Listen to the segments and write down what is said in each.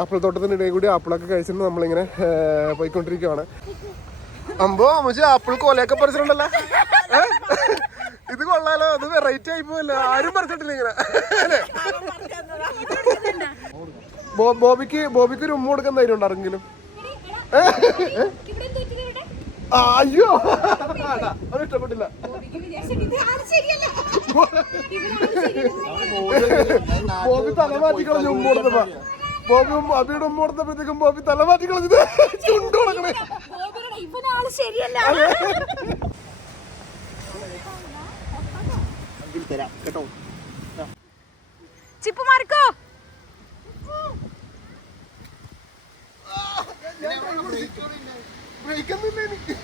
Apple തോട്ടത്തിൻ്റെ ഇടയിൽ കൂടി ആപ്പിളൊക്കെ കഴിച്ചിട്ട് നമ്മളിങ്ങനെ പോയിക്കൊണ്ടിരിക്കുകയാണ്. അമ്പോ അമ്മച്ചി ആപ്പിൾ കോലയൊക്കെ പറിച്ചിട്ടുണ്ടല്ലോ. ഇത് കൊള്ളാലോ, അത് വെറൈറ്റി ആയി പോയല്ലോ, ആരും പറിച്ചിട്ടില്ല ഇങ്ങനെ. ബോബിക്ക് ഒരു ഉമ്മ കൊടുക്കാൻ ധൈര്യം ഉണ്ടായിരുന്നെങ്കിലും. അയ്യോ അത് ഇഷ്ടപ്പെട്ടില്ല. ബോബി തലമാറ്റി കളഞ്ഞു ഉമ്മ കൊടുത്തപ്പോ. ബോബി അബിയുടെ ഉമ്മ കൊടുത്തപ്പോഴത്തേക്കും ബോബി തലമാറ്റി കളഞ്ഞത് ചുണ്ട് കൊടുക്കണേ. ചിപ്പ് മാറിക്കോ. ബ്രേക്കൊന്നുമില്ല എനിക്ക്.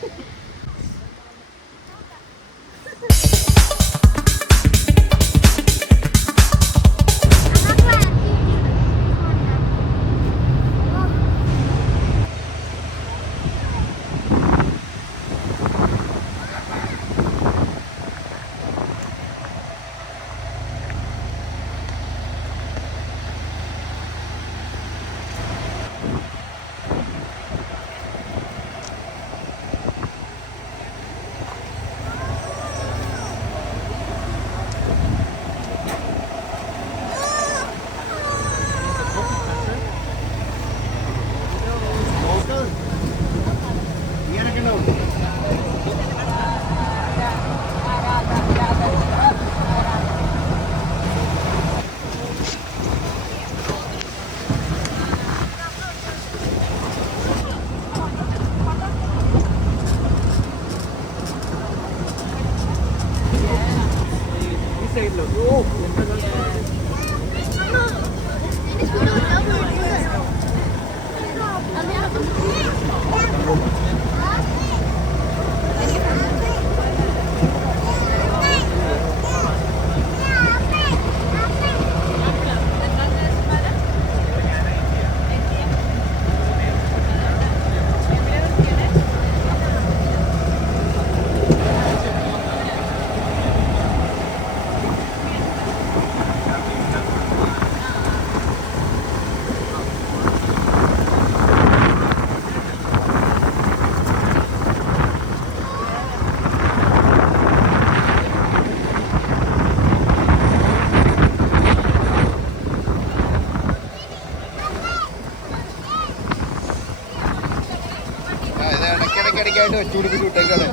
ഇടയ്ക്കിടയ്ക്കായിട്ട് വെച്ചുപിടിപ്പിച്ച് വിട്ടേക്കാണ്.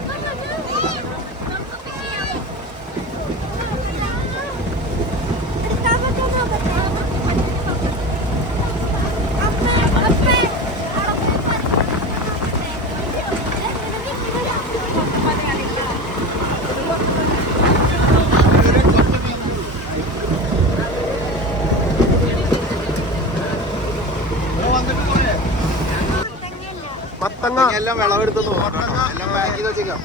എല്ലാം വിളവെടുത്തു എല്ലാം പാക്ക് ചെയ്ത് വെച്ചേക്കാം.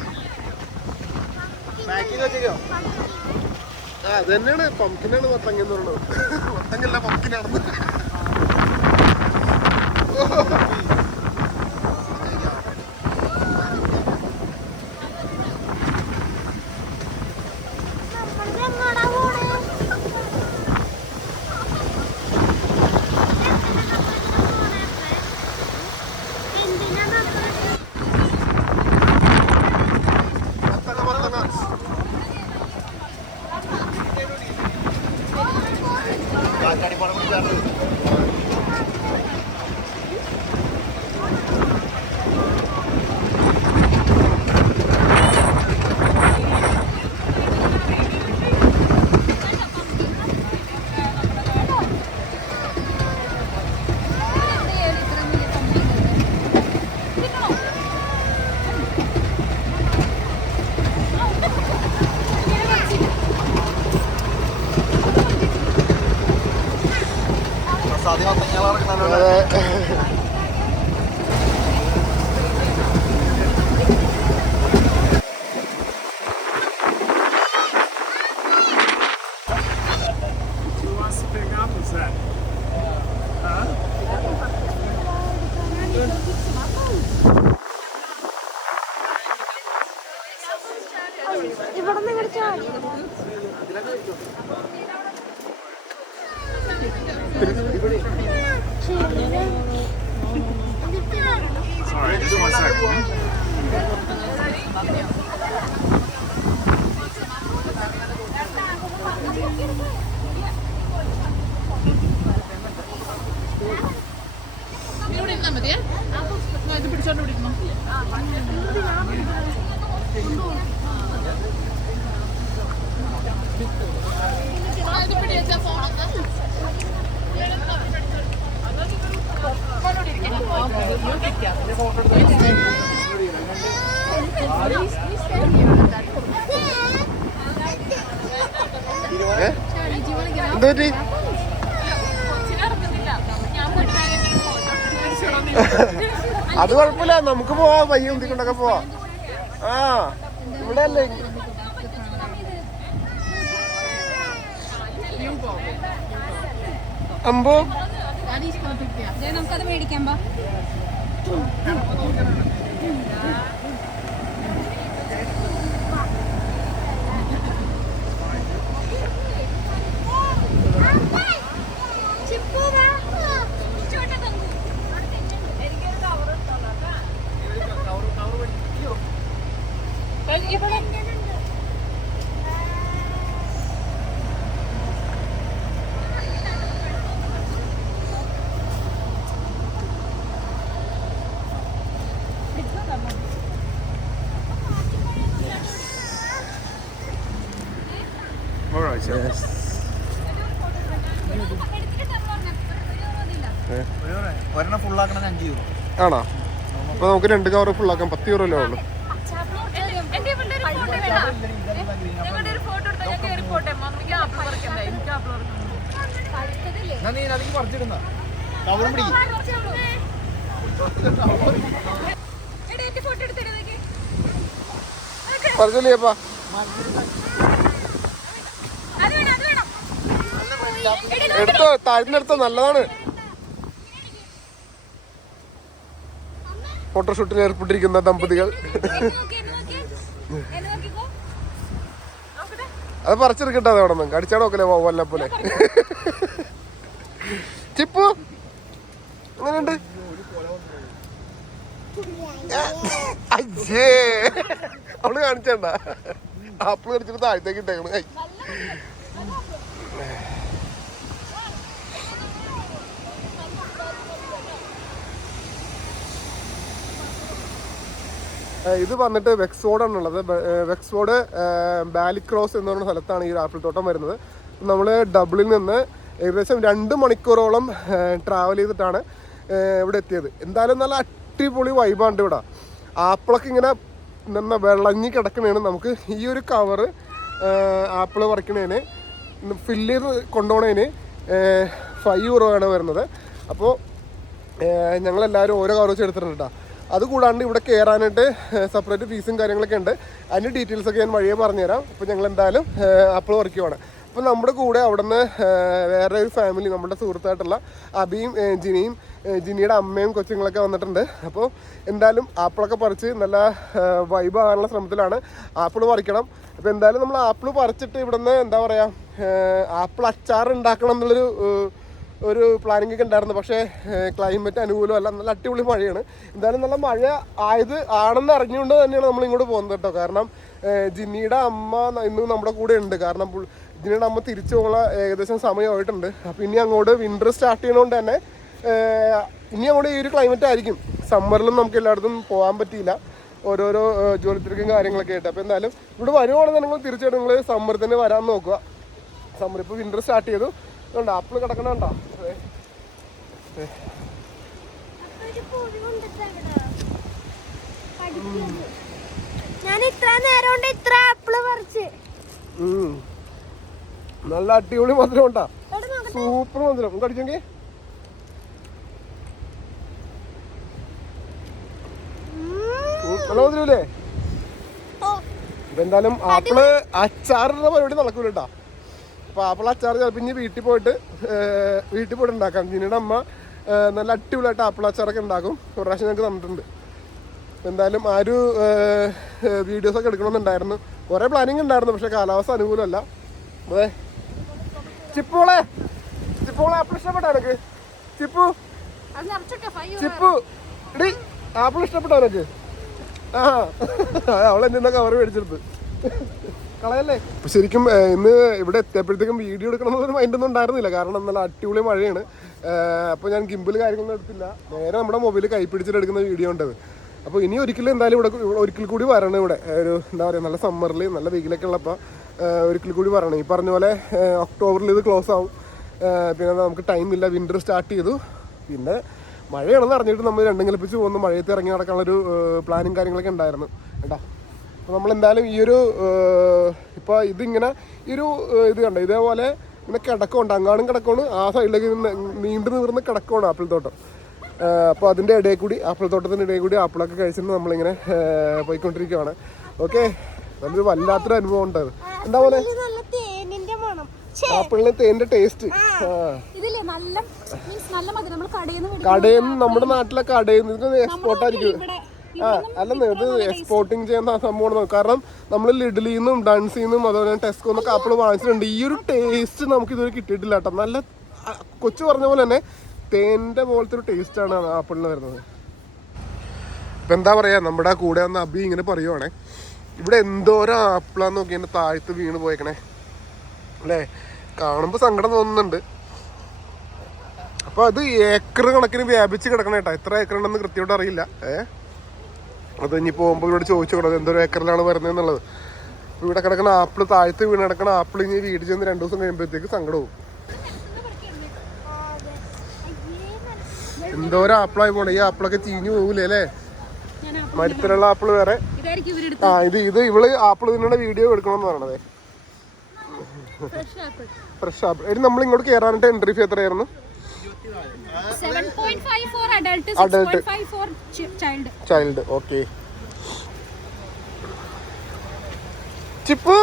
അത് തന്നെയാണ് പംകിനാണ് മത്തങ്ങ എന്ന് പറയുന്നത്. മത്തങ്ങല്ല പംകിനാണെന്ന്. ഇവിടെ എന്താ പറ്റി? അത് കുഴപ്പമില്ല, നമുക്ക് പോവാം, പയ്യ ഉന്തിക്കൊണ്ടൊക്കെ പോവാം. ആ ഇവിടെ അല്ലേ അമ്പോ നമുക്കത് മേടിക്കാൻ പാ. ആണോ? അപ്പൊ നമുക്ക് 2 കവർ ഫുള്ളാക്കാം. 10 euro അല്ലേ ഉള്ളൂ. പറഞ്ഞില്ലേപ്പാ, എടുത്തോ, താഴ്ന്നെടുത്തോ, നല്ലതാണ്. ഫോട്ടോഷൂട്ടിൽ ഏർപ്പെട്ടിരിക്കുന്ന ദമ്പതികൾ. അത് പറിച്ചെടുക്കട്ടെ, അത് അവിടെ നിന്ന് കടിച്ചാൽ നോക്കലേ വല്ല പോലെ. ചിപ്പു അങ്ങനെയുണ്ട്. അയ്യേ, അവള് കാണിച്ചണ്ട, ആപ്പിൾ കടിച്ചിട്ട് താഴത്തേക്ക് ഇട്ടേക്കണ്. ഇത് വന്നിട്ട് വെക്സ്ഫോർഡാണുള്ളത്. വെക്സ്ഫോർഡ് ബാലിക്രോസ് എന്ന് പറയുന്ന സ്ഥലത്താണ് ഈ ആപ്പിൾ തോട്ടം വരുന്നത്. നമ്മൾ ഡബ്ലിൽ നിന്ന് ഏകദേശം 2 മണിക്കൂറോളം ട്രാവൽ ചെയ്തിട്ടാണ് ഇവിടെ എത്തിയത്. എന്തായാലും നല്ല അടിപൊളി വൈബാണ് ഇവിടെ. ആപ്പിളൊക്കെ ഇങ്ങനെ വെള്ളഞ്ഞി കിടക്കണേന്. നമുക്ക് ഈ ഒരു കവറ് ആപ്പിൾ പറിക്കണേന് ഫില്ല് ചെയ്ത് കൊണ്ടുപോകണേന് 5 euro ആണ് വരുന്നത്. അപ്പോൾ ഞങ്ങളെല്ലാവരും ഓരോ കവർ വെച്ച് എടുത്തിട്ടുണ്ട് കേട്ടോ. അതുകൂടാണ്ട് ഇവിടെ കയറാനായിട്ട് സെപ്പറേറ്റ് ഫീസും കാര്യങ്ങളൊക്കെ ഉണ്ട്. അതിൻ്റെ ഡീറ്റെയിൽസൊക്കെ ഞാൻ വഴിയെ പറഞ്ഞുതരാം. അപ്പോൾ ഞങ്ങൾ എന്തായാലും ആപ്പിൾ പറിക്കുവാണ്. അപ്പോൾ നമ്മുടെ കൂടെ അവിടെ നിന്ന് വേറെ ഒരു ഫാമിലി, നമ്മുടെ സുഹൃത്തായിട്ടുള്ള അബിയും ജിനിയും ജിനിയുടെ അമ്മയും കൊച്ചുങ്ങളൊക്കെ വന്നിട്ടുണ്ട്. അപ്പോൾ എന്തായാലും ആപ്പിളൊക്കെ പറിച്ച് നല്ല വൈബ് ആകാനുള്ള ശ്രമത്തിലാണ്. ആപ്പിൾ പറിക്കണം. അപ്പോൾ എന്തായാലും നമ്മൾ ആപ്പിൾ പറിച്ചിട്ട് ഇവിടെ നിന്ന് എന്താ പറയുക, ആപ്പിൾ അച്ചാർ ഉണ്ടാക്കണം എന്നുള്ളൊരു പ്ലാനിങ് ഒക്കെ ഉണ്ടായിരുന്നു. പക്ഷേ ക്ലൈമറ്റ് അനുകൂലമല്ല, നല്ല അടിപൊളി മഴയാണ്. എന്തായാലും നല്ല മഴ ആണെന്ന് അറിഞ്ഞുകൊണ്ട് തന്നെയാണ് നമ്മൾ ഇങ്ങോട്ട് പോകുന്നത് കേട്ടോ. കാരണം ജിന്നിയുടെ അമ്മ ഇന്ന് നമ്മുടെ കൂടെ ഉണ്ട്. കാരണം ജിന്നിയുടെ അമ്മ തിരിച്ചു പോകാൻ ഏകദേശം സമയമായിട്ടുണ്ട്. അപ്പോൾ ഇനി അങ്ങോട്ട് വിൻ്റർ സ്റ്റാർട്ട് ചെയ്യുന്നതുകൊണ്ട് തന്നെ ഇനി അങ്ങോട്ട് ഈ ഒരു ക്ലൈമറ്റ് ആയിരിക്കും. സമ്മറിലും നമുക്ക് എല്ലായിടത്തും പോകാൻ പറ്റിയില്ല, ഓരോരോ ജോലി തിരക്കും കാര്യങ്ങളൊക്കെ ആയിട്ട്. അപ്പോൾ എന്തായാലും ഇവിടെ വരുവാണെങ്കിൽ നിങ്ങൾ തീർച്ചയായിട്ടും നിങ്ങൾ സമ്മറിൽ തന്നെ വരാൻ നോക്കുക. സമ്മർ ഇപ്പോൾ വിൻ്റർ സ്റ്റാർട്ട് ചെയ്തു. അതുകൊണ്ട് ആപ്പിൾ കിടക്കണ കണ്ടോ. ഞാൻ ഇത്ര നേരം കൊണ്ട് ഇത്ര ആപ്പിള് പറിച്ച്. നല്ല അടിപൊളി മധുരം ഉണ്ടാ, സൂപ്പർ മധുരം. കടിച്ചെങ്കിൽ നല്ല മധുരല്ലേ. ഇപ്പൊ എന്തായാലും ആപ്പിള് അച്ചാറിന്റെ പരിപാടി നടക്കൂല കേട്ടോ. അപ്പോൾ ആപ്പിൾ അച്ചാർ ചിലപ്പോൾ ഇനി വീട്ടിൽ പോയിട്ട് ഉണ്ടാക്കാം. ജിനിയുടെ അമ്മ നല്ല അടിപൊളിയായിട്ട് ആപ്പിൾ അച്ചാറൊക്കെ ഉണ്ടാക്കും. ഒരു പ്രാവശ്യം ഞങ്ങൾക്ക് തന്നിട്ടുണ്ട്. എന്തായാലും ആ ഒരു വീഡിയോസൊക്കെ എടുക്കണമെന്നുണ്ടായിരുന്നു. കുറേ പ്ലാനിങ് ഉണ്ടായിരുന്നു, പക്ഷേ കാലാവസ്ഥ അനുകൂലമല്ല. അതെ ചിപ്പോളെ ആപ്പിൾ ഇഷ്ടപ്പെട്ടോ എനിക്ക്? ചിപ്പു ഇടി ആപ്പിൾ ഇഷ്ടപ്പെട്ടോ എനിക്ക്? ആ അവളെന്നെ കവർ മേടിച്ചെടുത്ത് കളയല്ലേ. അപ്പൊ ശരിക്കും ഇന്ന് ഇവിടെ എത്തിയപ്പോഴത്തേക്കും വീഡിയോ എടുക്കണമെന്നൊരു മൈൻഡൊന്നും ഉണ്ടായിരുന്നില്ല. കാരണം നല്ല അടിപൊളി മഴയാണ്. അപ്പോൾ ഞാൻ ഗിംബിൾ കാര്യങ്ങളൊന്നും എടുത്തില്ല. നേരെ നമ്മുടെ മൊബൈൽ കൈ പിടിച്ചിട്ട് എടുക്കുന്ന വീഡിയോ ഉണ്ടത്. അപ്പോൾ ഇനി ഒരിക്കലും എന്തായാലും ഇവിടെ ഒരിക്കൽ കൂടി വരണം. ഇവിടെ ഒരു എന്താ പറയുക, നല്ല സമ്മറിൽ നല്ല വെയിലൊക്കെ ഉള്ളപ്പോൾ ഒരിക്കൽ കൂടി വരണം. ഈ പറഞ്ഞ പോലെ ഒക്ടോബറിൽ ഇത് ക്ലോസ് ആവും. പിന്നെ നമുക്ക് ടൈമില്ല, വിൻ്റർ സ്റ്റാർട്ട് ചെയ്തു. പിന്നെ മഴയാണെന്ന് അറിഞ്ഞിട്ട് നമ്മൾ രണ്ടും കൽപ്പിച്ച് പോകുന്നു. മഴയത്ത് ഇറങ്ങി നടക്കാനുള്ളൊരു പ്ലാനും കാര്യങ്ങളൊക്കെ ഉണ്ടായിരുന്നു കേട്ടോ. അപ്പോൾ നമ്മളെന്തായാലും ഈ ഒരു ഇപ്പോൾ ഇതിങ്ങനെ ഈ ഒരു ഇത് കണ്ടോ, ഇതേപോലെ ഇങ്ങനെ കിടക്കമുണ്ട്, അങ്ങാടും കിടക്കമാണ്, ആ സൈഡിലേക്ക് നീണ്ടു നീർന്ന് കിടക്കമാണ് ആപ്പിൾ തോട്ടം. അപ്പോൾ അതിൻ്റെ ഇടയിൽ കൂടി, ആപ്പിൾ തോട്ടത്തിൻ്റെ ഇടയിൽ കൂടി ആപ്പിളൊക്കെ കഴിച്ചിട്ട് നമ്മളിങ്ങനെ പോയിക്കൊണ്ടിരിക്കുകയാണ്. ഓക്കെ, നല്ലൊരു വല്ലാത്തൊരു അനുഭവം ഉണ്ടായത്. എന്താ പോലെ ആപ്പിളിന് തേൻ്റെ ടേസ്റ്റ്. കടയിൽ നിന്ന്, നമ്മുടെ നാട്ടിലെ കടയിൽ നിന്ന് എക്സ്പോർട്ടായിരിക്കും. അല്ലെന്ന് ഇത് എക്സ്പോർട്ടിങ് ചെയ്യുന്ന സംഭവമാണ്. കാരണം നമ്മൾ ലിഡ്ലിൽ നിന്നും ഡൺസിൽ നിന്നും അതുപോലെ ടെസ്കോ എന്നൊക്കെ ആപ്പിൾ വാങ്ങിച്ചിട്ടുണ്ട്. ഈ ഒരു ടേസ്റ്റ് നമുക്ക് ഇതുവരെ കിട്ടിയിട്ടില്ല കേട്ടോ. നല്ല കൊച്ചു പറഞ്ഞ പോലെ തന്നെ തേൻ്റെ പോലത്തെ ഒരു ടേസ്റ്റാണ് ആപ്പിളിന് വരുന്നത്. ഇപ്പം എന്താ പറയുക, നമ്മുടെ കൂടെ വന്ന അബി ഇങ്ങനെ പറയുവാണേ, ഇവിടെ എന്തോരം ആപ്പിളാന്ന് നോക്കി എൻ്റെ താഴത്ത് വീണ് പോയേക്കണേ അല്ലേ. കാണുമ്പോൾ സങ്കടം തോന്നുന്നുണ്ട്. അപ്പോൾ അത് ഏക്കർ കണക്കിന് വ്യാപിച്ച് കിടക്കണം കേട്ടോ. എത്ര ഏക്കർ ഉണ്ടെന്ന് കൃത്യമായിട്ട് അറിയില്ല. അത് ഇനി പോകുമ്പോൾ ഇവിടെ ചോദിച്ചു കൊടുക്കുന്നത് എന്തോരം ഏക്കറിലാണ് വരുന്നത് എന്നുള്ളത്. ഇവിടെ കിടക്കുന്ന ആപ്പിൾ, താഴത്ത് വീണ് കിടക്കുന്ന ആപ്പിൾ ഇനി വീട് ചെന്ന് 2 ദിവസം കഴിയുമ്പോഴത്തേക്ക് സങ്കടവും. എന്തോരം ആപ്പിളായി പോണേ. ഈ ആപ്പിളൊക്കെ ചീഞ്ഞു പോകൂലേ അല്ലേ. മരത്തിലുള്ള ആപ്പിൾ വേറെ. ഇത് ഇവള് ആപ്പിൾ തിന്നുന്ന വീഡിയോ എടുക്കണമെന്ന് പറയണതേ. Fresh apple. എടി നമ്മൾ ഇങ്ങോട്ട് കയറാനായിട്ട് എൻട്രി ഫീ എത്രയായിരുന്നു? ചൈൽഡ്. ഓക്കെ. ചിപ്പു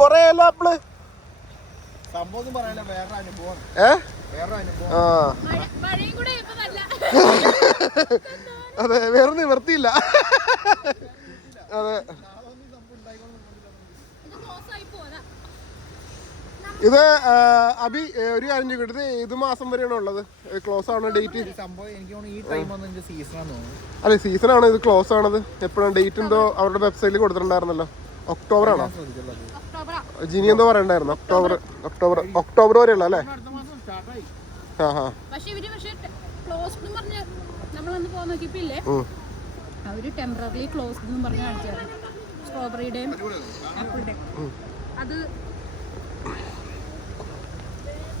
കൊറേ ആപ്പിള്. അതെ, വേറെ നിവർത്തിയില്ല. അതെ, ഇത് അബി ഒരു കാര്യം ചോദിക്കട്ടെ, ഏത് മാസം വരെയാണ് ഉള്ളത്? ക്ലോസ് ആണോ ഡേറ്റ്? അല്ലെ, സീസൺ ആണോ ഇത്? ക്ലോസ് ആണത് എപ്പോഴാണ്? ഡേറ്റ് എന്തോ അവരുടെ വെബ്സൈറ്റിൽ കൊടുത്തിട്ടുണ്ടായിരുന്നല്ലോ. ഒക്ടോബർ ആണോ? ജിനി എന്തോ പറയണ്ടായിരുന്നു. ഒക്ടോബർ വരെ ഉള്ള അല്ലേ?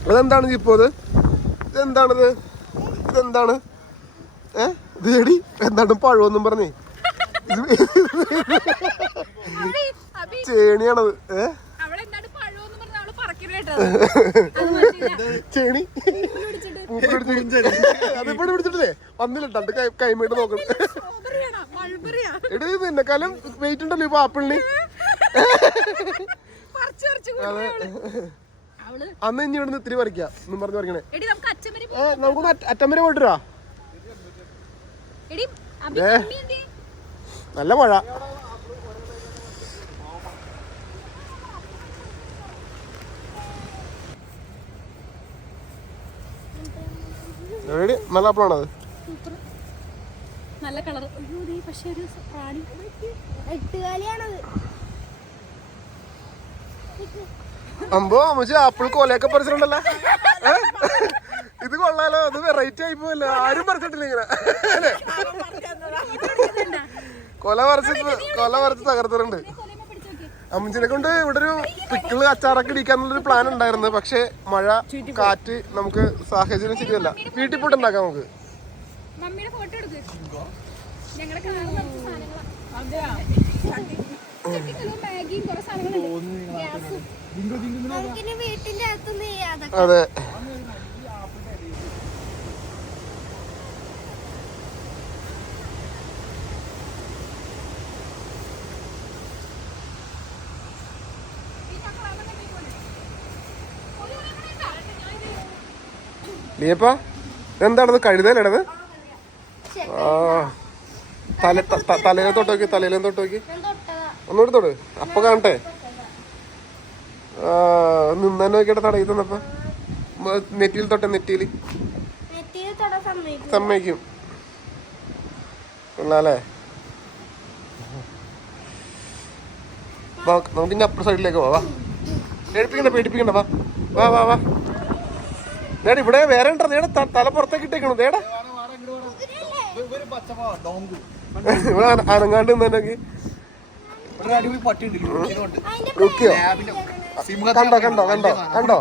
അതെന്താണ് ഇപ്പോ? ഇതെന്താണിത്? ഇതെന്താണ്? ഇത് ചെടി എന്താണ്? പഴമൊന്നും പറഞ്ഞേ ചേണിയാണത്. ചേണി അതിപ്പോഴും പിടിച്ചിട്ടില്ലേ? വന്നില്ല കൈമേട്ട് നോക്കണം. എടി നിന്നെക്കാലം വെയിറ്റ് ഉണ്ടല്ലോ ഇപ്പൊ ആപ്പിളിന്. അന്ന് ഇനി ഇവിടുന്ന് ഇത്തിരി പറിക്കാം എന്നും പറഞ്ഞ് പറിക്കണേ. നമുക്ക് അറ്റം വരെ പോയിട്ടാ. നല്ല മഴ. നല്ല ആപ്പിളാണത്. നല്ല കളർ. പക്ഷേ ഒരു പ്രാണി എട്ടുകാലിയാണത്. അമ്പോ അമ്മച്ചി ആപ്പിൾ കൊലയൊക്കെ പറിച്ചിട്ടുണ്ടല്ലോ. ഇത് കൊള്ളാലോ. അത് വെറൈറ്റി ആയി പോയല്ലോ. ആരും പറിച്ചിട്ടില്ല ഇങ്ങനെ. കൊല പറിച്ച് തകർത്തിട്ടുണ്ട്. അമ്മച്ചിനെ കൊണ്ട് ഇവിടെ ഒരു പിക്കിള് അച്ചാറൊക്കെ ഇടിക്കാന്നുള്ളൊരു പ്ലാൻ ഉണ്ടായിരുന്നു. പക്ഷെ മഴ, കാറ്റ്, നമുക്ക് സാഹചര്യം ശരിയല്ല. വീട്ടിൽ പോയിട്ട് ഉണ്ടാക്കാം നമുക്ക്. അതെ, നീയപ്പാ എന്താണത്? കഴുതയിലടത്. തലയിലെ തൊട്ട് നോക്കി. ഒന്നുകൂടി തൊട്ട് അപ്പൊ കാണട്ടെ. നിന്നെ നോക്കിയിട്ട് തടയി തന്നപ്പോ നെറ്റിയിൽ തൊട്ടെ. നെറ്റിയിൽ സമ്മതിക്കും അല്ലേ? നമുക്ക് ഇനി അപ്പുറ സൈഡിലേക്ക് പോവാ. പേടിപ്പിക്കണ്ട വാ വാ വാ വാ. നേടെ ഇവിടെ വേറെ ഉണ്ടോ? നേടെ തല പുറത്തേക്ക് ഇട്ടേക്കണോ? നേടാ ഇവിടെ അനങ്ങാണ്ട് നിന്നെങ്കിൽ കണ്ടോ കണ്ടോ കണ്ടോ കണ്ടോ?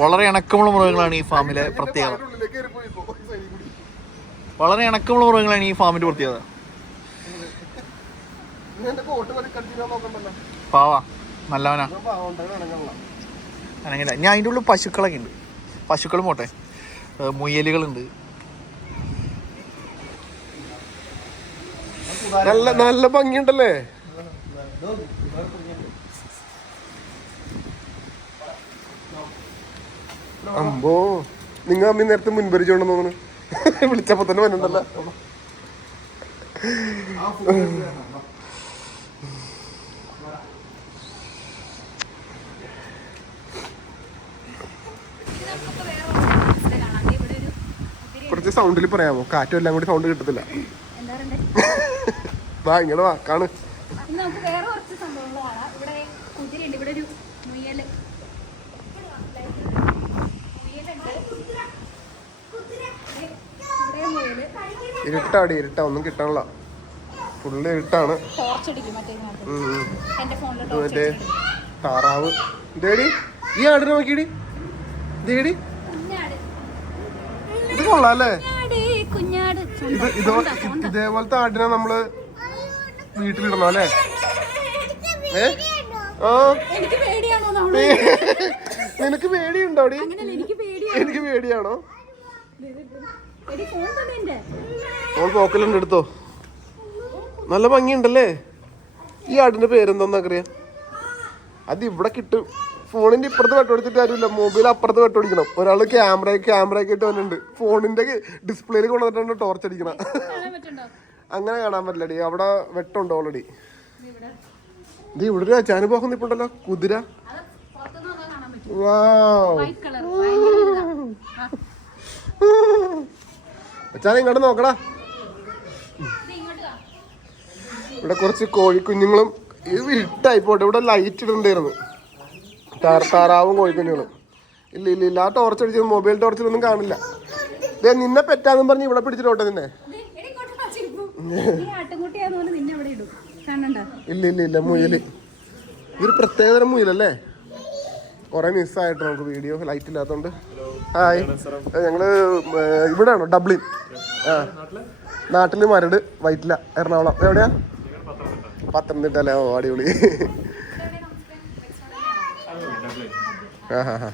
വളരെ ഇണക്കമുള്ള മൃഗങ്ങളാണ് ഈ ഫാമിലെ പ്രത്യേകത. വളരെ ഇണക്കമുള്ള മൃഗങ്ങളാണ് ഈ ഫാമിന്റെ പ്രത്യേകത. പാവാ നല്ലവനാ. അനങ്ങില്ല. ഞാൻ അതിൻ്റെ ഉള്ളിൽ പശുക്കളൊക്കെ ഉണ്ട്. പശുക്കളും പോട്ടെ, മുയലുകളുണ്ട്. നല്ല നല്ല ഭംഗിയുണ്ടല്ലേ? അമ്പോ, നിങ്ങൾ അമ്മ നേരത്തെ മുൻപരിച്ചോണ്ടെന്ന് തോന്നുന്നു. വിളിച്ചപ്പോ തന്നെ വന്നിട്ടുണ്ടല്ലോ. കുറച്ച് സൗണ്ടിൽ പറയാമോ? കാറ്റും എല്ലാം കൂടി സൗണ്ട് കിട്ടത്തില്ല. വാ ഇങ്ങോട്ട് വാ, കാണ്. നമുക്ക് വേറെ കുറച്ച് സംഭവങ്ങൾ കാണാം. ഇവിടെ കുതിരയുണ്ട്, ഇവിടെ ഒരു മുയല്. ഇരുട്ടാടി, ഇരുട്ടാ, ഒന്നും കിട്ടാനുള്ള ഫുള്ള് ഇരുട്ടാണ്. മറ്റേ താറാവ് ഇതേടി, ഈ ആടിനെ നോക്കിയടി, ഇതേടി, ഇത് കൊള്ളാല്ലേ? ഇതേപോലത്തെ ആടിനെ നമ്മള് വീട്ടിലിടണം അല്ലേ? ആ, നിനക്ക് പേടിയുണ്ടോടി? എനിക്ക് പേടിയാണോ? ഓൾ പോക്കലുണ്ട്, എടുത്തോ. നല്ല ഭംഗിയുണ്ടല്ലേ? ഈ ആടിന്റെ പേരെന്തോന്നറിയാം? അത് ഇവിടെ കിട്ടും. ഫോണിന്റെ ഇപ്പുറത്ത് വെട്ടോടിച്ചിട്ട് കാര്യമില്ല, മൊബൈൽ അപ്പുറത്ത് വെട്ടോടിക്കണം. ഒരാള് ക്യാമറയൊക്കെ ആയിട്ട് വന്നിട്ടുണ്ട്. ഫോണിന്റെ ഡിസ്പ്ലേയിൽ കൊണ്ടുവന്നിട്ടുണ്ട് ടോർച്ച് അടിക്കണം. അങ്ങനെ കാണാൻ പറ്റില്ലടി, അവിടെ വെട്ടമുണ്ട് ഓൾറെഡി. ഇത് ഇവിടെ ഒരു അച്ചാനുഭവം നിപ്പുണ്ടല്ലോ, കുതിര. അച്ഛാ ഇങ്ങോട്ട് നോക്കടാ. ഇവിടെ കുറച്ച് കോഴിക്കുഞ്ഞുങ്ങളും. ഇത് ഇരുട്ടായി പോട്ടെ, ഇവിടെ ലൈറ്റ് ഇടണ്ടായിരുന്നു. താറാവും കോഴിക്കുഞ്ഞുങ്ങളും. ഇല്ല ഇല്ല ഇല്ല, ആ ടോർച്ച് അടിച്ചത് മൊബൈൽ ടോർച്ചിലൊന്നും കാണില്ല. ഇതേ നിന്നെ പെറ്റാന്നും പറഞ്ഞ് ഇവിടെ പിടിച്ചിട്ടോട്ടെ നിന്നെ. ഇല്ല ഇല്ല ഇല്ല, മുയല്. ഇതൊരു പ്രത്യേകതരം മുയലല്ലേ? കുറെ മിസ്സായിട്ട് നമുക്ക് വീഡിയോ, ലൈറ്റ് ഇല്ലാത്തോണ്ട്. ഹായ്, ഞങ്ങള് ഇവിടെയാണോ? ഡബ്ലിൻ. ആ, നാട്ടില് മരട്, വൈറ്റില, എറണാകുളം. എവിടെയാ? പത്തനംതിട്ട അല്ലേ? ഓ അടിപൊളി. ആ ഹാ ഹാ.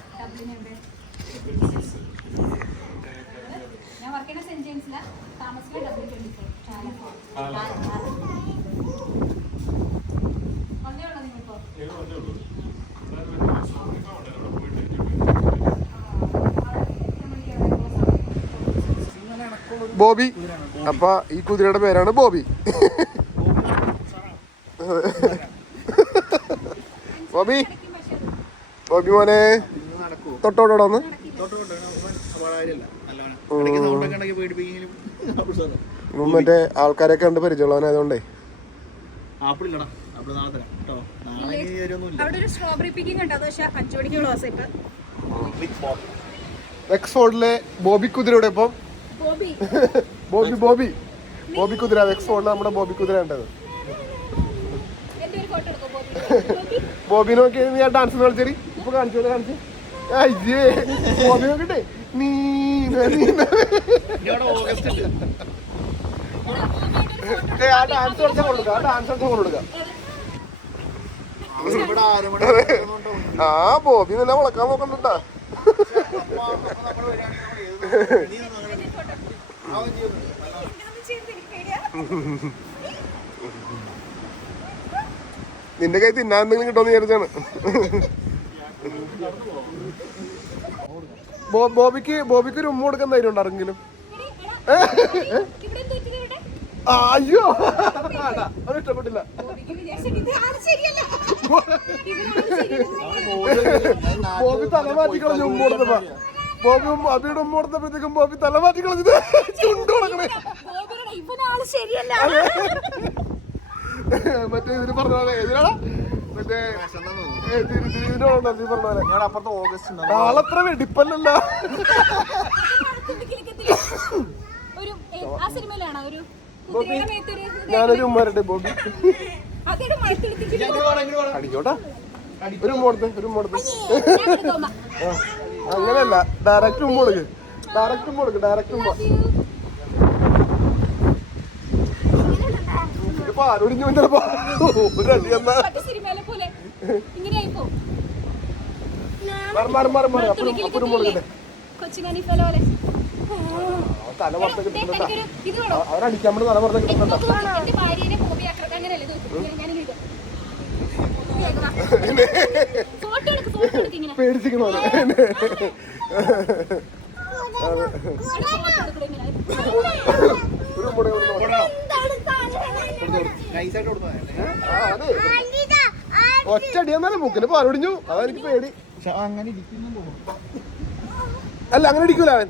ബോബി. അപ്പൊ ഈ കുതിരയുടെ പേരാണ് ബോബി. ബോബി, ബോബി മോനെ തൊട്ടോടൊന്ന്. മറ്റേ ആൾക്കാരൊക്കെ കണ്ട് പരിചയമുള്ളവനായതുകൊണ്ടേ. വെക്സ്ഫോർഡിലെ ബോബി കുതിരയുടെ ഇപ്പം ബോബി ബോബി ബോബി കുതിര. വെക്സ്ഫോർഡിൽ നമ്മുടെ ബോബി കുതിര ഉണ്ടത്. ബോബി നോക്കി ഞാൻ ഡാൻസ് കളിച്ചേരി. ഇപ്പൊ കാണിച്ചു കാണിച്ചു. അയ്യേ, ബോബി നോക്കട്ടെ. നീ ആ ഡാൻസ് കളിച്ചാൽ കൊടുക്കാം, ആ ഡാൻസ് കളിച്ചാൽ കൊടുക്കാം. ആ ബോബി നല്ല വളക്കാൻ നോക്കണ്ടാ. നിന്റെ കൈ തിന്നാൻ എന്തെങ്കിലും കിട്ടുമെന്ന് വിചാരിച്ചാണ്. ബോബിക്ക് ഒരു ഉമ്മ കൊടുക്കാൻ ധൈര്യം ഉണ്ടായിരുന്നെങ്കിലും. അയ്യോ, അത് ഇഷ്ടപ്പെട്ടില്ല. ബോബി തല മാറ്റിക്കളഞ്ഞു ഉമ്മ കൊടുത്തപ്പോ. ബോബി അബിയുടെ ഉമ്മ കൊടുത്തപ്പോഴത്തേക്കും ബോബി തല മാറ്റി കളഞ്ഞത് ചുണ്ട് കൊടുക്കണേ. ഇവനാള് ശരിയല്ല. മറ്റേ ഇതിന് പറഞ്ഞ പോലെ എതിരാടാ മറ്റേ ഇതിനോടോ പറഞ്ഞ പോലെ അപ്പുറത്ത് ഓഗസ്റ്റ് ആളത്ര വെടിപ്പല്ലല്ല. ഒരു ആ സിനിമയിലാണ് ഒരു കുതിരയുടെ മേത്തൊരു ഞാനൊരു ഉമ്മരട്ടെ ബോബി അതേടെ മഴത്തെടുത്തിട്ട് അടിക്കോട്ടാ. ഒരു ഉമ്മ കൊടുത്ത് അങ്ങനെയല്ല, ഡയറക്റ്റ് ഉമ്മ കൊടുക്ക്, ഡയറക്റ്റ് ഉമ്മ. പാലൊടിഞ്ഞു ചിലപ്പോ ഒരു അടി എന്നാ സിനിമയിലെ പോലെ ഇങ്ങനെയായിപ്പോ അപ്പുറം കൊടുക്കട്ടെ. കൊച്ചുമണിഫല പോലെ തല പുറത്തേക്ക് കിട്ടുന്നുണ്ടാ, ഇത് വേണോ? അവരടിക്കാൻ വേണ്ടി തല പുറത്തേക്ക് കിട്ടുന്നുണ്ടാ. എന്റെ ഭാര്യനെ ബോബി ആക്രമണം അങ്ങനെയല്ലേ ഞാനിങ്ങനെ ഫോട്ടോ എടുക്ക് ഇങ്ങനെ പേടിച്ചിക്കണോ ഒറ്റ അടിയെന്നാലും മുക്കിന് പാലൊടിഞ്ഞു. അതെനിക്ക് പേടി. അങ്ങനെ ഇരിക്കുന്നു. അല്ല അങ്ങനെ അടിക്കൂല അവൻ.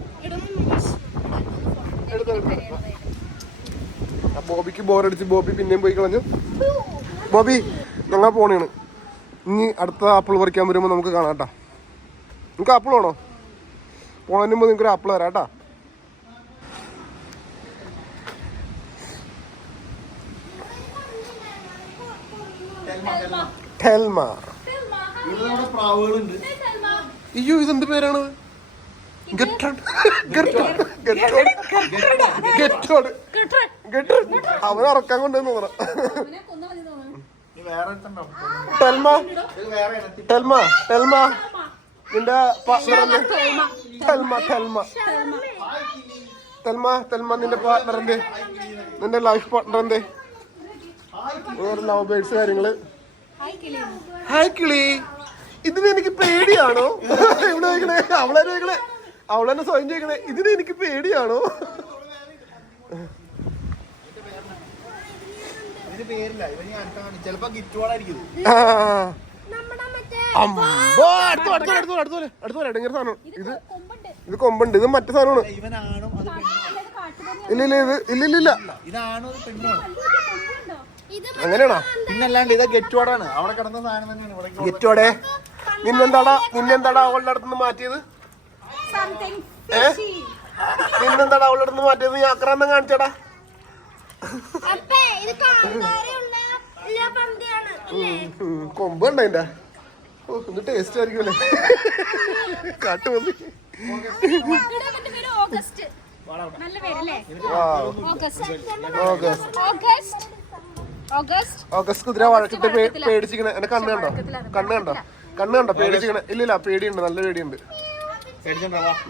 ബോബിക്ക് ബോറടിച്ച് ബോബി പിന്നെയും പോയി കളഞ്ഞു. ബോബി ഞങ്ങൾ പോണേണ്. ഇനി അടുത്ത ആപ്പിൾ പറിക്കാൻ വരുമ്പോൾ നമുക്ക് കാണാം കേട്ടാ. നിങ്ങൾക്ക് ആപ്പിൾ വേണോ? പോണതിന് മുമ്പ് നിങ്ങൾക്കൊരു ആപ്പിൾ തരാം കേട്ടാ. ടെൽമ. പ്രാവുകളുണ്ട്. അയ്യോ ഇതെന്ത് പേരാണ്? അവൻ ഉറക്കാൻ കൊണ്ടുവന്ന് തോന്നണം. ടെൽമ നിന്റെ പാർട്ട്ണറിന്റെ ടെൽമ നിന്റെ പാർട്ട്ണറിന്റെ നിന്റെ ലൈഫ് പാർട്ട്ണറിന്റെ ലവ് ബേർഡ്സ് കാര്യങ്ങള്. ഹായ് കിളി, ഇതിന് എനിക്ക് പേടിയാണോ? ഇവിടെ ചോദിക്കണേ, അവളെന്നെ സ്വയം ചോദിക്കണേ, ഇതിന് എനിക്ക് പേടിയാണോ? ഇത് കൊമ്പുണ്ട്, ഇത് മറ്റേ സാധനമാണ്. ഇല്ല അങ്ങനെയാണോ? പിന്നല്ലാണ്ട് ഇതാ ഗെറ്റുവാടാണ്. അവിടെ കിടന്ന സാധനം തന്നെയാണ്. ഗെറ്റോടെ നിന്നെന്താടാ അവളുടെ അടുത്തുനിന്ന് മാറ്റിയത്? നിന്നെന്താടാ അവളുടെ അടുത്ത് മാറ്റിയത്? നീ ആക്രാന്തം കാണിച്ചടാ. കൊമ്പ് ഉണ്ടോ അതിന്റെ? ഇത് ടേസ്റ്റ് ആയിരിക്കുമല്ലേ? കാട്ടുപന്നി. ഓഗസ്റ്റ് കുതിര വഴക്കിട്ട് പേടിച്ചിക്കണേ. എന്നെ കണ്ണ് കണ്ടോ പേടിച്ചിക്കണേ? ഇല്ലില്ല, പേടിയുണ്ട്, നല്ല പേടിയുണ്ട്,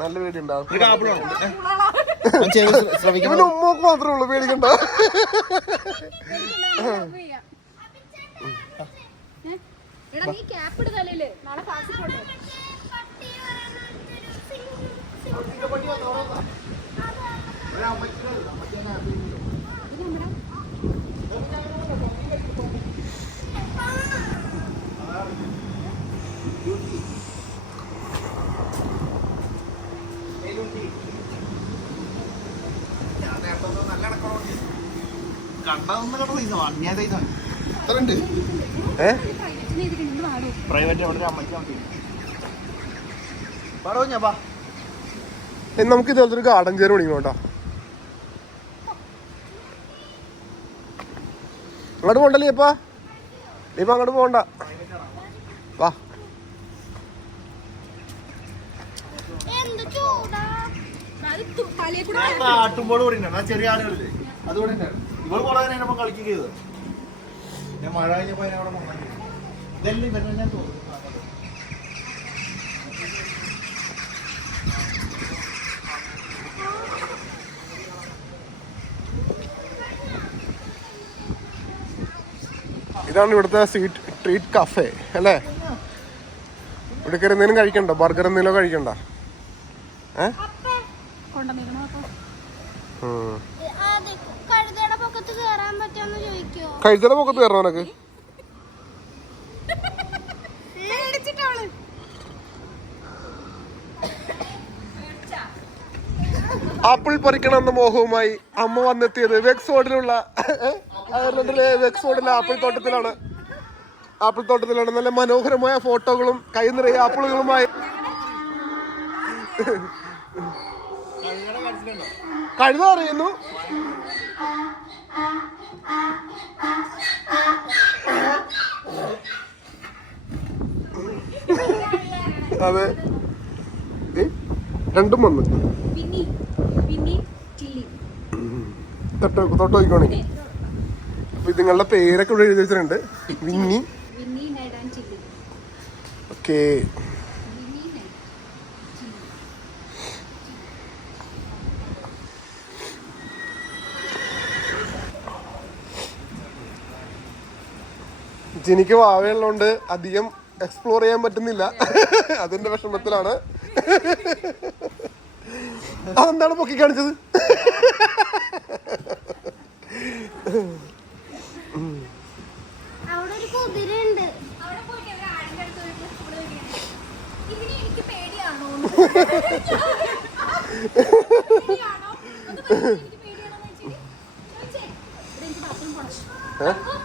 നല്ല പേടിയുണ്ടാവും. ഇവന് ഉമ്മക്ക് മാത്രമേ ഉള്ളൂ, പേടിക്കണ്ട. നമുക്ക് ഇതുപോലത്തെ ഒരു ഗാർഡൻ ചെയർ പിടിക്കണം കേട്ടോ. അങ്ങോട്ട് പോണ്ടല്ലേ ഇപ്പ അങ്ങോട്ട് പോണ്ട, വാ. ചെറിയ ആളുകളില്ലേ അതുകൊണ്ട് ഇവള് പോളാൻ കളിക്കുകയത്. ഞാൻ മഴ കഴിഞ്ഞപ്പോ അവിടെ ഇതെല്ലാം വരുന്ന ഞാൻ തോന്നുന്നു. ഇതാണ് ഇവിടുത്തെ സ്ട്രീറ്റ് കഫേ അല്ലേ? ഇവിടെ കയറി എന്തെങ്കിലും കഴിക്കണ്ടോ? ബർഗർ എന്തെങ്കിലും കഴിക്കണ്ട? കഴുതയുടെ പൊക്കത്ത് കയറണോ നിനക്ക്? ആപ്പിൾ പറിക്കണമെന്ന മോഹവുമായി അമ്മ വന്നെത്തിയത് വെക്സ്ഫോർഡിലുള്ള അയർലൻഡിലെ വെക്സ്ഫോർഡിലെ ആപ്പിൾ തോട്ടത്തിലാണ്. നല്ല മനോഹരമായ ഫോട്ടോകളും കൈ നിറയെ ആപ്പിളുകളുമായി കഴുത അറിയുന്നു. അതെ, രണ്ടും വന്ന് തൊട്ട് നോക്കിക്കോണേ. അപ്പൊ നിങ്ങളുടെ പേരൊക്കെ ഇവിടെ എഴുതി വെച്ചിട്ടുണ്ട്. വിന്നി. ഓക്കേ. ജിനിക്ക് വാവയുള്ളതുകൊണ്ട് അധികം എക്സ്പ്ലോർ ചെയ്യാൻ പറ്റുന്നില്ല. അതിന്റെ വിഷമത്തിലാണ്. അതെന്താണ് പൊക്കി കാണിച്ചത്?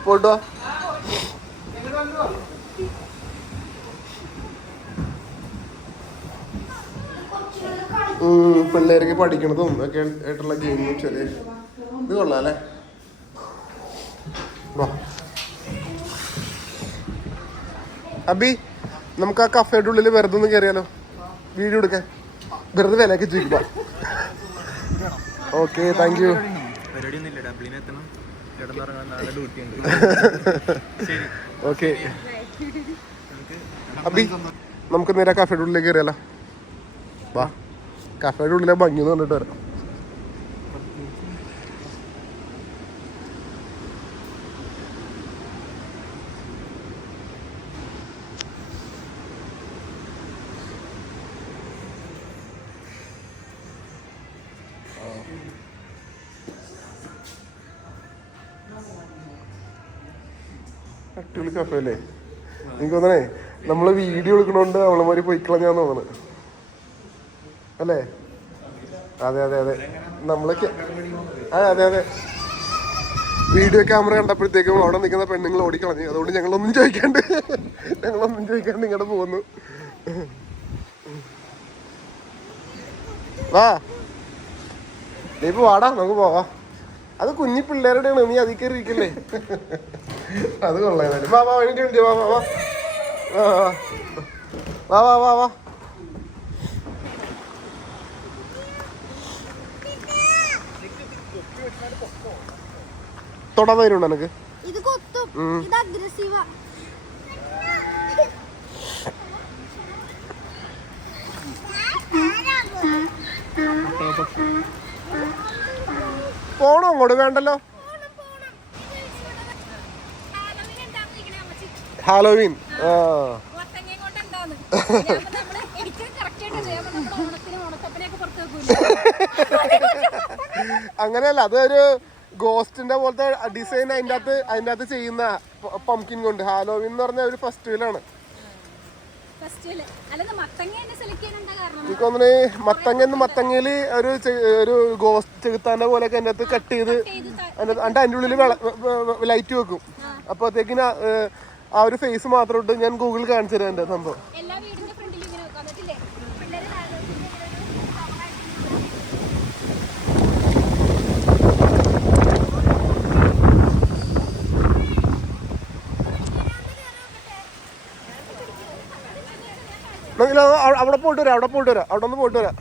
പോട്ടോ. പിള്ളേർക്ക് പഠിക്കണതും ഒക്കെ ആയിട്ടുള്ള ഗെയിമും ചെറിയ ഇത് കൊള്ളാം അല്ലേ? അബി, നമുക്ക് ആ കഫേയുടെ ഉള്ളിൽ വെറുതെ ഒന്ന് കയറിയാലോ, വീഡിയോ എടുക്കാൻ. വെറുതെ വിലയൊക്കെ ചോദിക്കുക. Okay, thank you. Okay Abi, നമുക്ക് നേരെ കഫേയുടെ ഉള്ളിലേക്ക് കയറിയാലോ. വാ, കഫേയുടെ ഉള്ളിലെ ഭംഗി എന്ന് പറഞ്ഞിട്ട് വരാം. അടിപൊളി കഫേ അല്ലേ? എനിക്ക് തോന്നണേ നമ്മള് വീഡിയോ എടുക്കണോണ്ട് അവളമാര് പൊയ്ക്കളഞ്ഞാന്ന് തോന്നണേ അല്ലേ? അതെ അതെ അതെ, നമ്മളൊക്കെ അതെ വീഡിയോ ക്യാമറ കണ്ടപ്പോഴത്തേക്കും അവിടെ നിൽക്കുന്ന പെണ്ണുങ്ങൾ ഓടിക്കളഞ്ഞു. അതുകൊണ്ട് ഞങ്ങളൊന്നും ചോദിക്കാണ്ട് ഇങ്ങോട്ട് പോകുന്നു. വാ, നീ ഇപ്പൊ വാടാ, നമുക്ക് പോവാം. അത് കുഞ്ഞി പിള്ളേരുടെയാണ്, നീ അതിൽ കയറി ഇരിക്കല്ലേ. അത് കൊള്ളാം. വാ വാ, വേണ്ടി വാ വാ വാ വാ വാ വാ വാ. തൊടാൻ തരുന്നുണ്ടോ എനിക്ക്? പോണോ അങ്ങോട്ട്? വേണ്ടല്ലോ. ഹാലോവീൻ. അങ്ങനെയല്ല, അതൊരു ഗോസ്റ്റിന്റെ പോലത്തെ ഡിസൈൻ അതിൻ്റെ അകത്ത് ചെയ്യുന്ന പംകിൻ കൊണ്ട്. ഹാലോവീൻ എന്ന് പറഞ്ഞ ഒരു ഫെസ്റ്റിവലാണ്. എനിക്ക് തോന്നുന്നു മത്തങ്ങയില് ഒരു ഗോസ്റ്റ് ചെകുത്താന്റെ പോലെയൊക്കെ അതിൻ്റെ അകത്ത് കട്ട് ചെയ്ത് അതിൻ്റെ ഉള്ളിൽ ലൈറ്റ് വെക്കും. അപ്പോഴത്തേക്കിന് ആ ഒരു ഫേസ് മാത്രം ഇട്ട് ഞാൻ ഗൂഗിളിൽ കാണിച്ചു തരാം എൻ്റെ സംഭവം. അവിടെ പോയിട്ട് വരാം, അവിടെ ഒന്ന് പോയിട്ട് വരാം.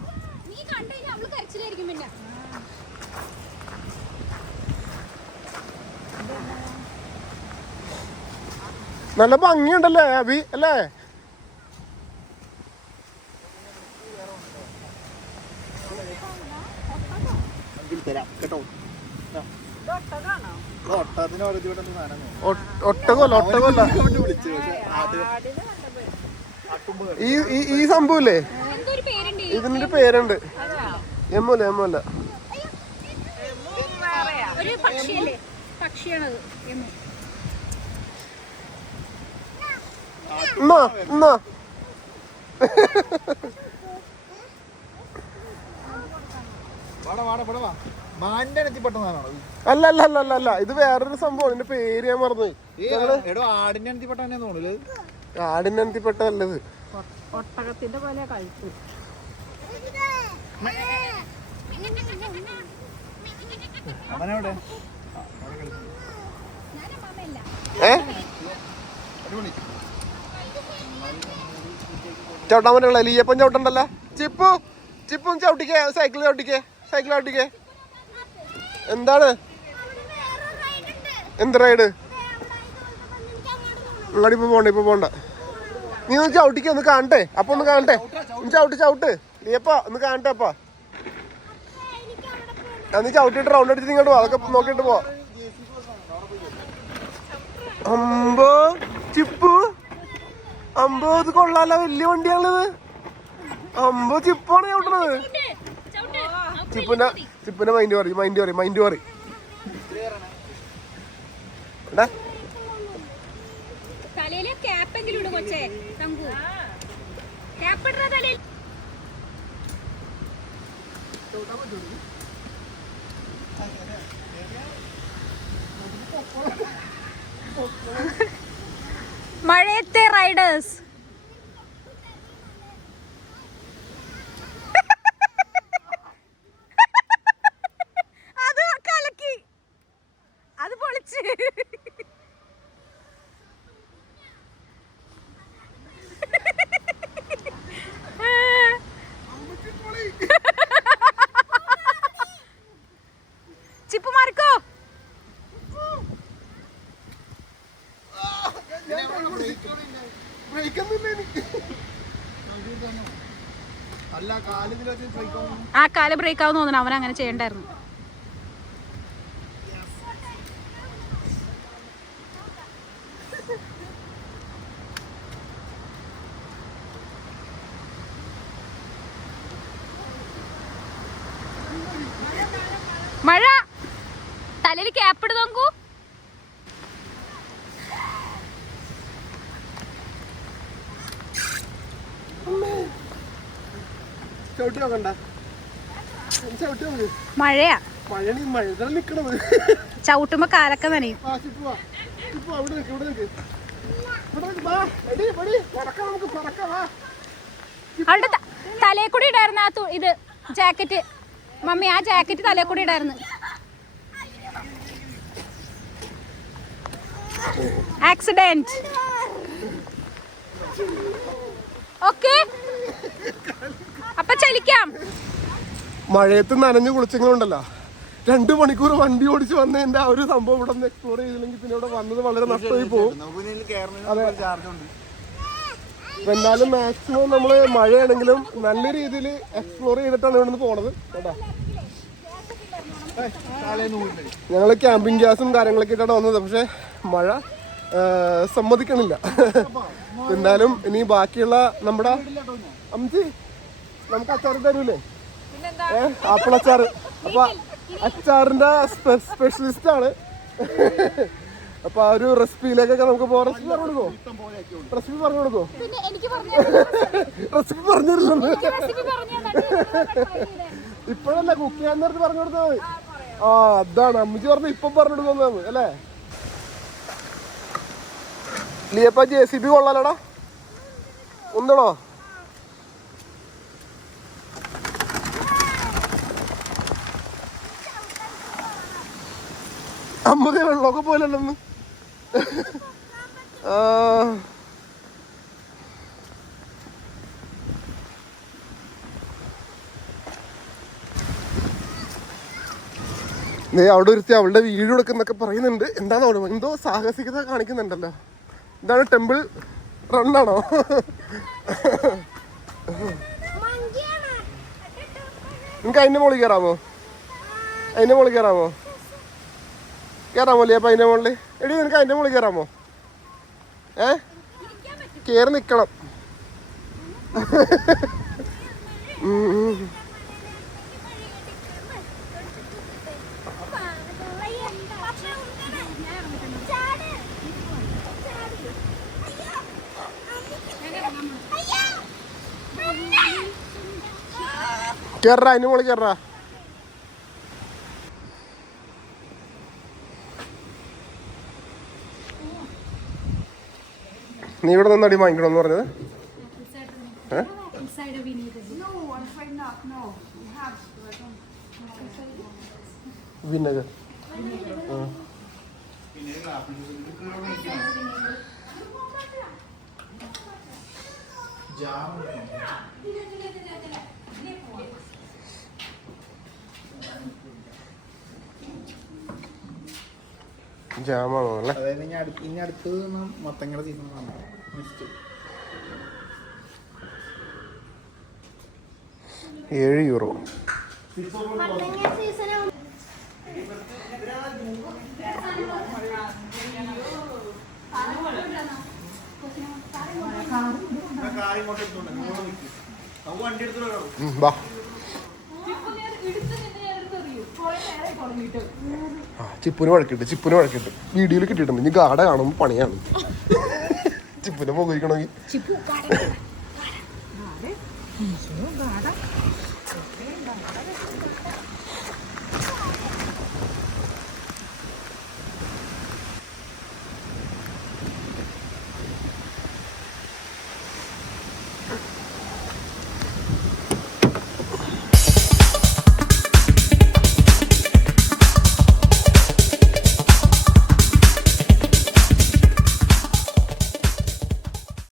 നല്ല ഭംഗിയുണ്ടല്ലേ അബി, അല്ലേ? ഒട്ടകല്ല ഈ സംഭവല്ലേ? ഇതിന്റെ പേരുണ്ട്. എമ്മല്ല മാന്റെ എത്തിപ്പെട്ടതാണോ? അല്ല അല്ല അല്ല അല്ല അല്ല, ഇത് വേറൊരു സംഭവം. ഇതിന്റെ പേര് ഞാൻ മറന്നുപോയി. എടോ ആടിന്റെ എത്തിപ്പെട്ട തോന്നുന്നു. ആടിന്റെ എത്തിപ്പെട്ടല്ലത്. ഒട്ടകത്തിന്റെ പോലെ കഴിച്ചു. അവനെവിടെ? ചവിട്ടാൻ പറ്റുള്ള ലീയപ്പം ചവിട്ടണ്ടല്ലോ. ചിപ്പു ചിപ്പും ചവിട്ടിക്കേ, സൈക്കിൾ ചവിട്ടിക്കേ, സൈക്കിൾ ചവിട്ടിക്കേ. എന്താണ് എന്ത് റൈഡ്? ഉള്ളടി ഇപ്പൊ പോണ്ട, ഇപ്പൊ പോണ്ട. നീ ഒന്ന് ചവിട്ടിക്കേ, ഒന്ന് കാണട്ടെ. അപ്പൊ ഒന്ന് കാണട്ടെ. ചവിട്ട് ലീയപ്പ ഒന്ന് കാണട്ടെ. അപ്പ നീ ചവിട്ടിട്ട് റൗണ്ട് അടിച്ച് ഇങ്ങോട്ട് പോ. അതൊക്കെ നോക്കിട്ട് പോ. അമ്പോ ചിപ്പു, അമ്പോ ഇത് കൊള്ളാലോ, വലിയ വണ്ടിയാണത്. അമ്പോ ചിപ്പാണ് ചവിട്ടണത്. ചിപ്പിന്റെ മൈൻഡ് പറയും. തലയിലെ ക്യാപ്പെങ്കിലും ഇടും കൊച്ചേ. ക്യാപ്പ് ഇടുന്ന തലയിൽ മഴയത്തെ റൈഡേഴ്സ്. അത് കലക്കി, അത് പൊളിച്ച്. ചിപ്പു മാറിക്കോ. ആ കാല് ബ്രേക്ക് ആവുന്ന തോന്നുന്നു. അവൻ അങ്ങനെ ചെയ്യണ്ടായിരുന്നു. മഴ തലയിൽ ക്യാപ്പ് ഇട്ട് നോക്കൂ. മഴയാ, ചവിട്ടുമ്പോ കാലൊക്കെ നനയും. അവളുടെ തലയിൽ കൂടി ഇടായിരുന്നു ആ ഇത് ജാക്കറ്റ്. മമ്മി ആ ജാക്കറ്റ് തലയിൽ കൂടി ഇടായിരുന്നു. ആക്സിഡന്റ്. ഓക്കെ, അപ്പൊ ചലിക്കാം. മഴയത്ത് നനഞ്ഞു കുളിച്ചെങ്കിലുണ്ടല്ലോ 2 മണിക്കൂർ വണ്ടി ഓടിച്ച് വന്നതിന്റെ ആ ഒരു സംഭവം ഇവിടെ ഒന്ന് എക്സ്പ്ലോർ ചെയ്തില്ലെങ്കിൽ പിന്നെ ഇവിടെ വന്നത് വളരെ നഷ്ടമായി പോകും. എന്നാലും മാക്സിമം നമ്മള് മഴയാണെങ്കിലും നല്ല രീതിയിൽ എക്സ്പ്ലോർ ചെയ്തിട്ടാണ് ഇവിടെ നിന്ന് പോണത് കേട്ടോ. ഞങ്ങള് ക്യാമ്പിംഗ് ഗ്യാസും കാര്യങ്ങളൊക്കെ ഇട്ടാണ് വന്നത്. പക്ഷെ മഴ സമ്മതിക്കണില്ല. എന്തായാലും ഇനി ബാക്കിയുള്ള നമ്മുടെ അമ്മച്ചി നമുക്ക് അച്ചാറ് തരൂലേ? ആപ്പിൾ അച്ചാറ്. അപ്പൊ അച്ചാറിന്റെ സ്പെഷ്യലിസ്റ്റ് ആണ്. അപ്പൊ ആ ഒരു റെസിപ്പിയിലേക്കൊക്കെ നമുക്ക് പോകാം. റെസിപ്പി പറഞ്ഞു കൊടുക്കോ? റെസിപ്പി പറഞ്ഞിരുന്നു. ഇപ്പോഴല്ല, കുക്ക് ചെയ്യാൻ നേരത്തെ പറഞ്ഞു കൊടുത്താൽ മതി. ആ അതാണ് അമ്മച്ചി പറഞ്ഞു ഇപ്പം പറഞ്ഞു കൊടുക്കുന്നത് അല്ലേ? ലിയപ്പ JCB കൊള്ളാലടാ. ഒന്നണോ? അമ്മതേ വെള്ളമൊക്കെ പോലെയുണ്ടെന്ന്. അവിടെ ഒരുത്തി അവളുടെ വീഡിയോ എടുക്കുന്നൊക്കെ പറയുന്നുണ്ട്. എന്താണോ എന്തോ സാഹസികത കാണിക്കുന്നുണ്ടല്ലോ. ഇതാണ് ടെമ്പിൾ റണ്ണാണോ? നിനക്ക് അതിന്റെ മുകളിൽ കയറാമോ? കയറാമോ അല്ലേ? അപ്പൊ അതിന്റെ മുകളിൽ എടി നിനക്ക് അതിന്റെ മുകളിൽ കയറാമോ? കയറി നിക്കണം. കേറാ അതിന്റെ മുകളിൽ കേറാ. നീ ഇവിടെ നിന്ന് അടി വാങ്ങിക്കണമെന്ന് പറഞ്ഞത്? വിനഗർ. ജാമാണോ അല്ലേ? അതായത് ഇനി അടുത്തത് മത്തങ്ങയുടെ സീസൺ €7. മത്തങ്ങ സീസൺ വണ്ടി എടുത്തിട്ടോ. ബാ. ചിപ്പുന് വഴക്കിട്ട് വീഡിയോയിൽ കിട്ടിയിട്ടുണ്ട്. ഇനി ഗാഡ കാണുമ്പോൾ പണിയാണ്. ചിപ്പുനെ മുഖിക്കണമെങ്കിൽ